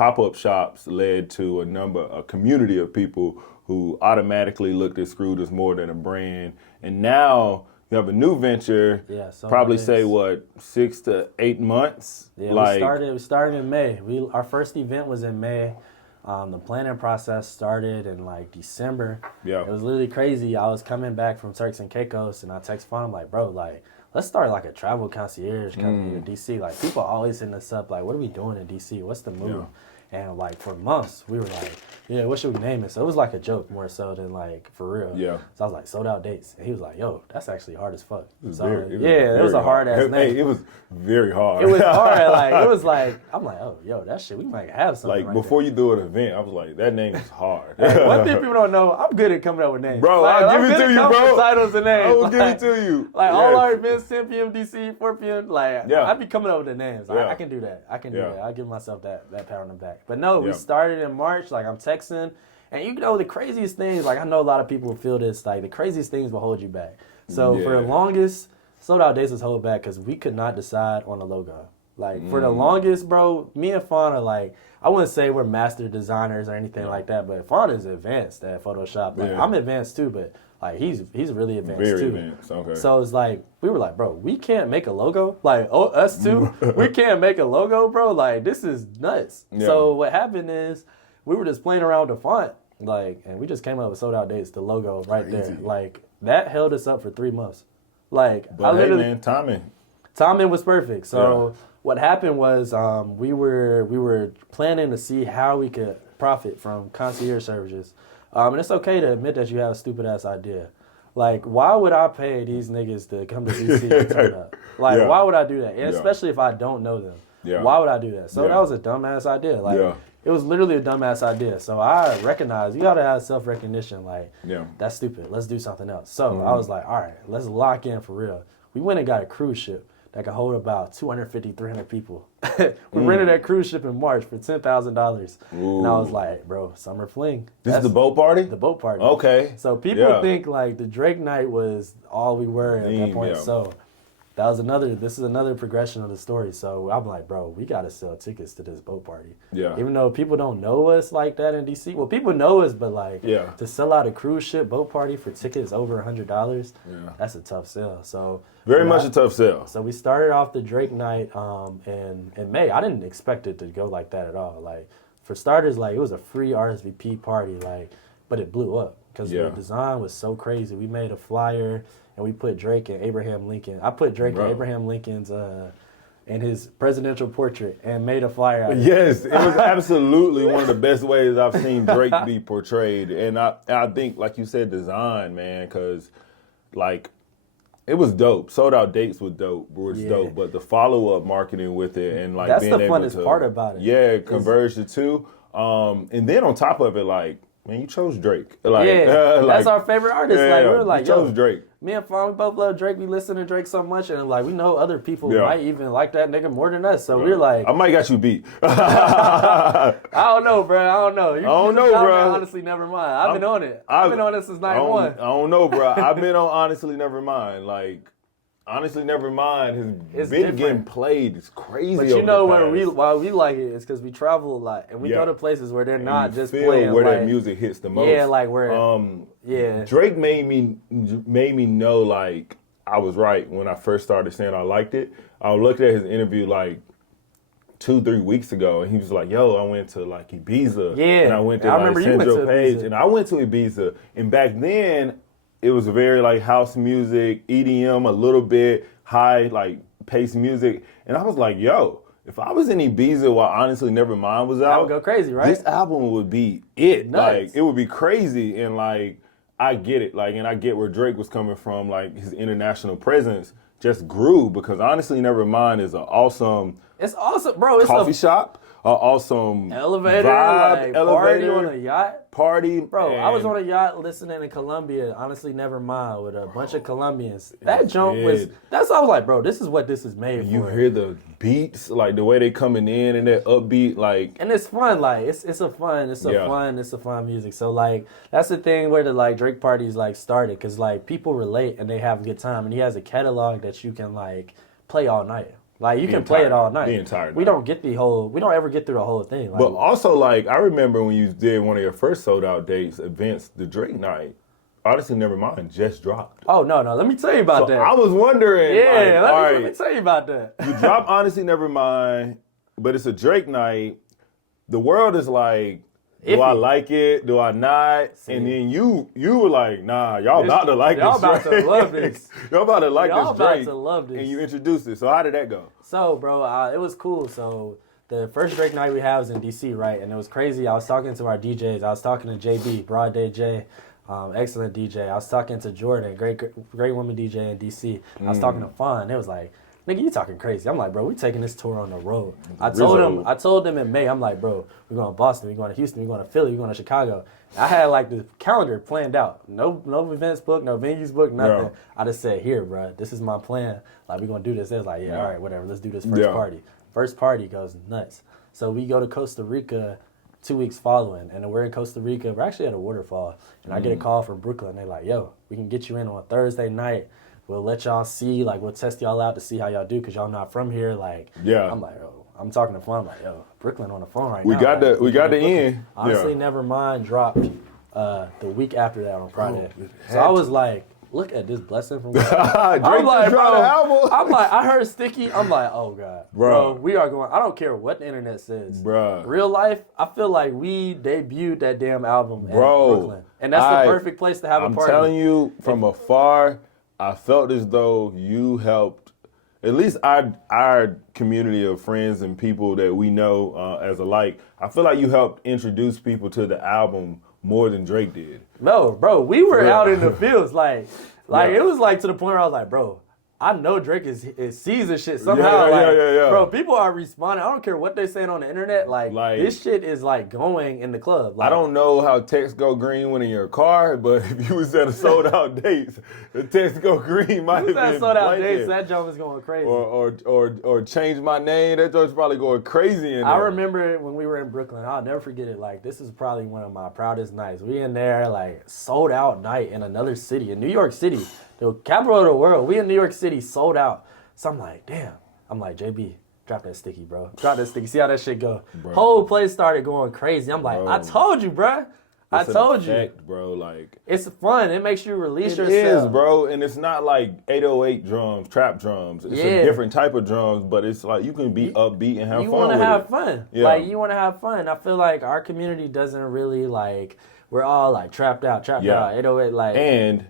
pop-up shops led to a community of people who automatically looked at Screwed as more than a brand. And now you have a new venture, probably say, 6 to 8 months? Yeah, we started in May. Our first event was in May. The planning process started in like December. Yeah. It was literally crazy. I was coming back from Turks and Caicos, and I text Fawn, I'm like, bro, like, let's start like a travel concierge company in DC. Like, people always hitting us up, like, what are we doing in DC? What's the move? And like for months, we were like, yeah, what should we name it? So it was like a joke more so than like for real. Yeah. So I was like, sold out dates. And he was like, yo, that's actually hard as fuck. It was a hard ass name. Hey, it was very hard. It was hard. I'm like, oh, yo, that shit, we might have something. Like before you do an event, I was like, that name is hard. Hey, one thing people don't know, I'm good at coming up with names. Bro, I'll give it to you, bro. Titles and names. I will give it to you. Like all our events, 10 p.m. DC, 4 p.m. Like I be coming up with the names. I can do that. I can do that. I give myself that pat on the back. But no, we started in March. Like I'm texting, and you know the craziest things. Like I know a lot of people feel this. Like the craziest things will hold you back. So for the longest, Sold Out Days was held back because we could not decide on a logo. Like for the longest, bro, me and Fawn are like, I wouldn't say we're master designers or anything like that, but Fawn is advanced at Photoshop. Like I'm advanced too, but like he's really advanced too. Very advanced. Okay. So it's like we were like, bro, we can't make a logo. Like us two, we can't make a logo, bro. Like this is nuts. Yeah. So what happened is we were just playing around with the font, like, and we just came up with Sold Out Days, the logo right there. Like that held us up for 3 months. Like but hey, man, timing was perfect. So what happened was we were planning to see how we could profit from concierge services. And it's okay to admit that you have a stupid ass idea. Like, why would I pay these niggas to come to DC and turn up? Like, why would I do that? And especially if I don't know them. Yeah. Why would I do that? So that was a dumbass idea. Like, it was literally a dumbass idea. So I recognized you gotta have self-recognition. Like, that's stupid. Let's do something else. So I was like, all right, let's lock in for real. We went and got a cruise ship that could hold about 250, 300 people. We rented that cruise ship in March for $10,000. And I was like, bro, summer fling. This is the boat party? The boat party. Okay. So people think like the Drake night was all we were at that point. So this is another progression of the story. So I'm like, bro, we got to sell tickets to this boat party. Yeah. Even though people don't know us like that in DC. Well, people know us, but like to sell out a cruise ship boat party for tickets over $100, that's a tough sell. So very much a tough sell. So we started off the Drake night in May. I didn't expect it to go like that at all. Like for starters, like it was a free RSVP party, like, but it blew up because the design was so crazy. We made a flyer and we put Drake and Abraham Lincoln. I put Drake and Abraham Lincoln's in his presidential portrait and made a flyer out of it. Yes, it was absolutely one of the best ways I've seen Drake be portrayed. And I think, like you said, design, man, because like it was dope. Sold Out Dates was dope. Dope, but the follow-up marketing with it and like that's being the able funnest part about it. Yeah, converge the two. And then on top of it, like, man, you chose Drake. Like, that's our favorite artist. Like we were like, you chose Drake. Me and Fawn, we both love Drake. We listen to Drake so much, and like we know other people might even like that nigga more than us. So we're like, I might got you beat. I don't know, bro. I don't know. I don't know, bro. Honestly, never mind. I've been on it. I've been on it since night one. I don't know, bro. I've been on Honestly Nevermind. Like, Honestly Nevermind has been getting played. It's crazy. But you know why we like it is because we travel a lot and we go to places where they're not just playing where that music hits the most. Yeah, like where Drake made me know like I was right when I first started saying I liked it. I looked at his interview like 2-3 weeks ago, and he was like, "Yo, I went to like Ibiza, and I went to like Central Page, and I went to Ibiza, and back then." It was very like house music, EDM, a little bit high like pace music, and I was like, "Yo, if I was in Ibiza while Honestly Nevermind was out, I would go crazy, right? This album would be it. Nuts. Like it would be crazy." And like I get it, like, and I get where Drake was coming from. Like his international presence just grew because Honestly Nevermind is an awesome. It's awesome, bro. It's coffee shop. Awesome elevator, vibe, like party on a yacht. Party, bro. I was on a yacht listening to Colombia. Honestly, Nevermind with a bunch of Colombians. That jump was. That's why I was like, bro, this is what this is made for. You hear the beats, like the way they coming in and that upbeat, like, and it's fun. Like it's fun music. So like that's the thing where the like Drake parties like started because like people relate and they have a good time and he has a catalog that you can like play all night. Like you can play it all night. The entire night. We don't ever get through the whole thing. Like, but also, like, I remember when you did one of your first sold out dates events, the Drake night. Honestly, Nevermind just dropped. Oh no, let me tell you about that. I was wondering. Yeah, let me tell you about that. You dropped Honestly Nevermind, but it's a Drake night. The world is like, do I like it? Do I not? See. And then you were like, nah, y'all about to like this. Y'all about to love this. Y'all about to like this Drake. Y'all about to love this. And you introduced it. So how did that go? So, bro, it was cool. So the first Drake night we had was in DC, right? And it was crazy. I was talking to our DJs. I was talking to JB, Broad Day J, excellent DJ. I was talking to Jordan, great woman DJ in DC. I was talking to Fawn. It was like, nigga, you talking crazy. I'm like, bro, we taking this tour on the road. I told them in May, I'm like, bro, we're going to Boston, we're going to Houston, we're going to Philly, we're going to Chicago. I had like the calendar planned out. No events booked, no venues booked, nothing. Yeah. I just said, here, bro, this is my plan. Like, we're going to do this. They was like, yeah, all right, whatever, let's do this first party. First party goes nuts. So we go to Costa Rica 2 weeks following, and we're in Costa Rica. We're actually at a waterfall, and I get a call from Brooklyn. They're like, yo, we can get you in on a Thursday night. We'll let y'all see, like, we'll test y'all out to see how y'all do, because y'all not from here. Like, I'm like, oh, I'm talking to Fun. I'm like, yo, Brooklyn on the phone right now. We got the end. Honestly, Nevermind dropped the week after that on Friday. So I was like, look at this blessing from God. I'm like, bro, I heard Sticky. I'm like, oh, God. Bro, we are going, I don't care what the internet says. Bro. Real life, I feel like we debuted that damn album in Brooklyn. And that's the perfect place to have a party. I'm telling you, from afar, I felt as though you helped, at least our community of friends and people that we know as alike, I feel like you helped introduce people to the album more than Drake did. No, bro, we were out in the fields. Like it was like to the point where I was like, bro, I know Drake is sees this shit somehow. Yeah. Bro, people are responding. I don't care what they're saying on the internet. Like this shit is like going in the club. Like, I don't know how text go green when in your car, but if you was at a sold out dates, the text go green might have been sold out dates. That jump is going crazy. Or change my name. That joint's probably going crazy in there. I remember when we were in Brooklyn. I'll never forget it. Like this is probably one of my proudest nights. We in there like sold out night in another city, in New York City. The capital of the world. We in New York City, sold out. So I'm like, damn. I'm like, JB, drop that sticky, bro. Drop that sticky. See how that shit go. Bro. Whole place started going crazy. I'm like, bro. I told you, bro. I told you. Bro, like, it's fun. It makes you release yourself. It is, bro. And it's not like 808 drums, trap drums. It's a different type of drums, but it's like you can be upbeat and have fun with it. You want to have fun. Yeah. Like, you want to have fun. I feel like our community doesn't really, like, we're all, like, trapped out, 808, like. And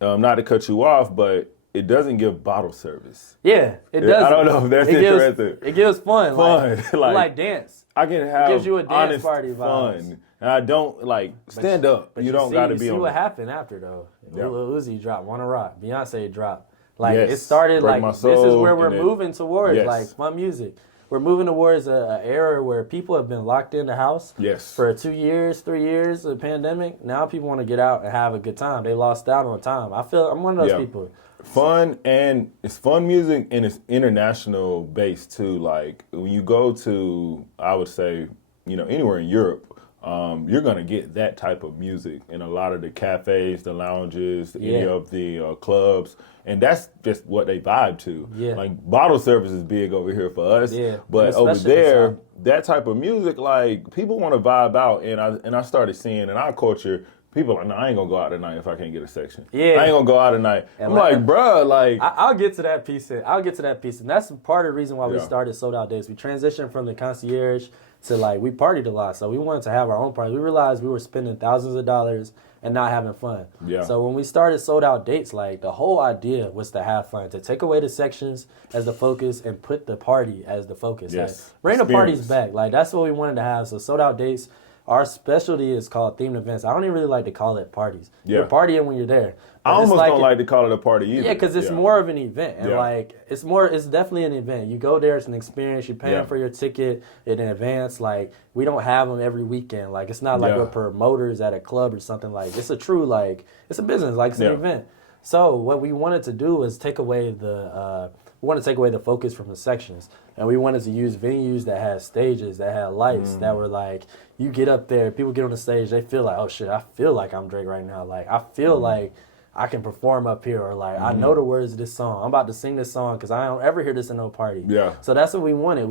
not to cut you off, but it doesn't give bottle service. Yeah, it does. I don't know if that's interesting. It gives fun. Like dance. I can have it gives you a dance party vibes. Fun. And I don't, like, stand up. But you don't got to be on. See what happened after, though. Lil Uzi dropped, Wanna Rock. Beyonce dropped. Like, it started, like, this is where we're moving towards, like, fun music. We're moving towards an era where people have been locked in the house for 2 years, 3 years of the pandemic. Now people want to get out and have a good time. They lost out on time. I feel I'm one of those people. Fun, and it's fun music, and it's international based too. Like when you go to, I would say, anywhere in Europe, you're gonna get that type of music in a lot of the cafes, the lounges, any of the clubs. And that's just what they vibe to. Yeah. Like, bottle service is big over here for us. Yeah. But over there, that type of music, like, people want to vibe out. And I started seeing in our culture, people are like, no, I ain't going to go out tonight if I can't get a section. Yeah. I ain't going to go out tonight. And I'm like, bruh, like. I'll get to that piece. And that's part of the reason why we started Sold Out Days. We transitioned from the concierge to, like, we partied a lot. So we wanted to have our own party. We realized we were spending thousands of dollars and not having fun. Yeah. So when we started Sold Out Dates, like, the whole idea was to have fun, to take away the sections as the focus and put the party as the focus. Yes. Like, bring the parties back. Like, that's what we wanted to have. So Sold Out Dates, our specialty is called themed events. I don't even really like to call it parties. Yeah. You're partying when you're there. I almost don't like to call it a party either. Yeah, because it's more of an event. And like, it's definitely an event. You go there, it's an experience. You're paying for your ticket in advance. Like, we don't have them every weekend. Like, it's not like we're promoters at a club or something. Like, it's a true, like, it's a business. Like, it's an event. So what we wanted to do is take away the focus from the sections. And we wanted to use venues that had stages, that had lights, that were like, you get up there, people get on the stage, they feel like, oh shit, I feel like I'm Drake right now. Like, I feel like I can perform up here, or like I know the words of this song. I'm about to sing this song because I don't ever hear this in no party. Yeah. So that's what we wanted.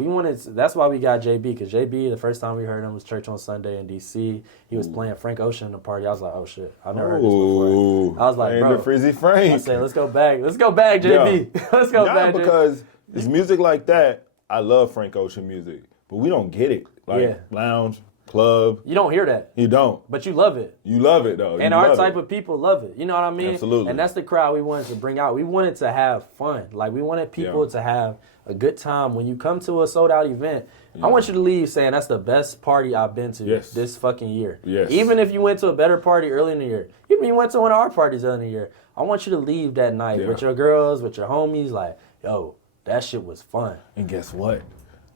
That's why we got JB, because JB, the first time we heard him was Church on Sunday in DC. He was playing Frank Ocean in the party. I was like, oh shit, I've never heard this before. I was like, bro, the Frizzy Frank. I said, let's go back, JB. Yeah. Let's go back, because it's music like that. I love Frank Ocean music, but we don't get it. Like lounge, club. You don't hear that. You don't. But you love it. You love it, though. And our type of people love it. You know what I mean? Absolutely. And that's the crowd we wanted to bring out. We wanted to have fun. Like, we wanted people to have a good time. When you come to a sold-out event, I want you to leave saying that's the best party I've been to this fucking year. Yes. Even if you went to a better party early in the year. Even if you went to one of our parties early in the year. I want you to leave that night with your girls, with your homies, like, yo, that shit was fun. And guess what?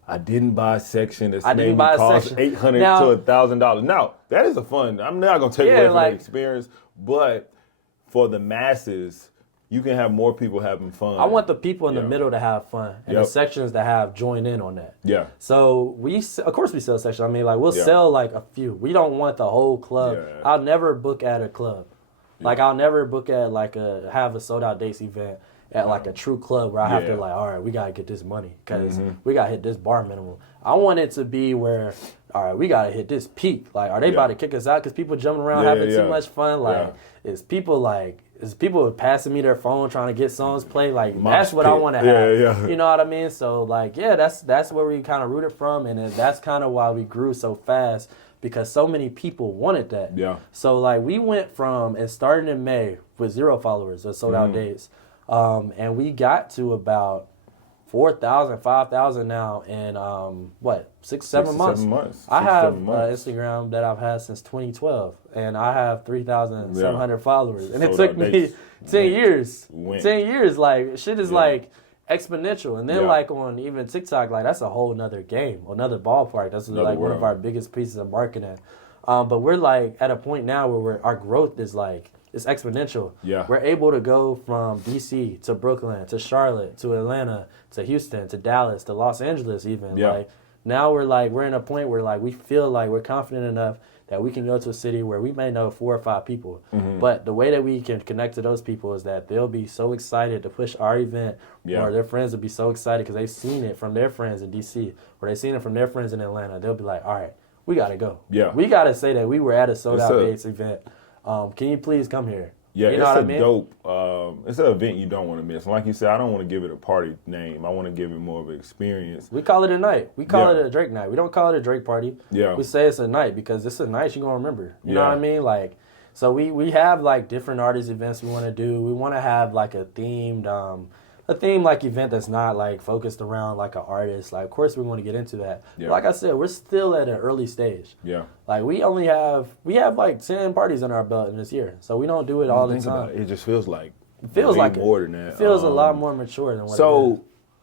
I didn't buy a section that's maybe cost $800 to $1,000. Now, that is a fun. I'm not going to take away from the experience, but for the masses, you can have more people having fun. I want the people in the middle to have fun and the sections to have join in on that. Yeah. So of course we sell sections. I mean, like we'll sell like a few. We don't want the whole club. Yeah. I'll never book at a club. Like I'll never book at like have a sold out dates event at like a true club where I have to like, all right, we got to get this money because we got to hit this bar minimum. I want it to be where, all right, we got to hit this peak. Like, are they about to kick us out because people jumping around having too much fun? Like, is people passing me their phone trying to get songs played? Like, that's what I want to have. Yeah. You know what I mean? So, like, that's where we kind of rooted from, and that's kind of why we grew so fast, because so many people wanted that. Yeah. So, like, we went from, it started in May with 0 followers of sold out days. And we got to about 4,000, 5,000 now in, 6, 7 months? I have an Instagram that I've had since 2012, and I have 3,700 followers. And it took me 10 years. 10 years, like, shit is like exponential. And then like on even TikTok, like that's a whole nother game, another ballpark. That's like one of our biggest pieces of marketing. But we're like at a point now where our growth is like, it's exponential. Yeah. We're able to go from DC to Brooklyn to Charlotte to Atlanta to Houston to Dallas to Los Angeles even. Yeah. Like now we're in a point where like we feel like we're confident enough that we can go to a city where we may know 4 or 5 people. But the way that we can connect to those people is that they'll be so excited to push our event, or their friends will be so excited because they've seen it from their friends in DC, or they've seen it from their friends in Atlanta. They'll be like, all right, we got to go. Yeah. We got to say that we were at a sold-out dates event. Can you please come here? Yeah, you know what I mean? Dope. It's an event you don't want to miss. Like you said, I don't want to give it a party name. I want to give it more of an experience. We call it a night. We call it a Drake night. We don't call it a Drake party. Yeah. We say it's a night because it's a night you're going to remember. You know what I mean? Like, so we have like different artist events we want to do. We want to have like a themed like event that's not like focused around like an artist. Like, of course we want to get into that. Yeah. But like I said, we're still at an early stage. Yeah. Like we have like 10 parties on our belt in this year. So we don't do it all the time. It just feels like more than that. It feels a lot more mature than what it is.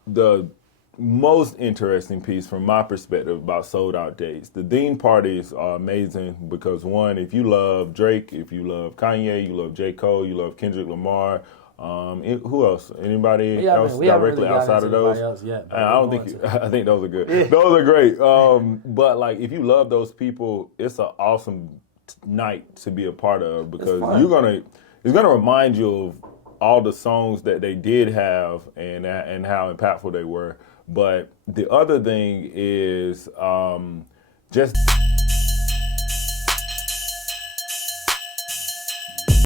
The most interesting piece from my perspective about sold out dates, the Dean parties are amazing because one, if you love Drake, if you love Kanye, you love J. Cole, you love Kendrick Lamar, who else? Anybody else directly outside of those? I think those are good. Yeah. Those are great. But like, if you love those people, it's an awesome night to be a part of because it's gonna remind you of all the songs that they did have and how impactful they were. But the other thing is just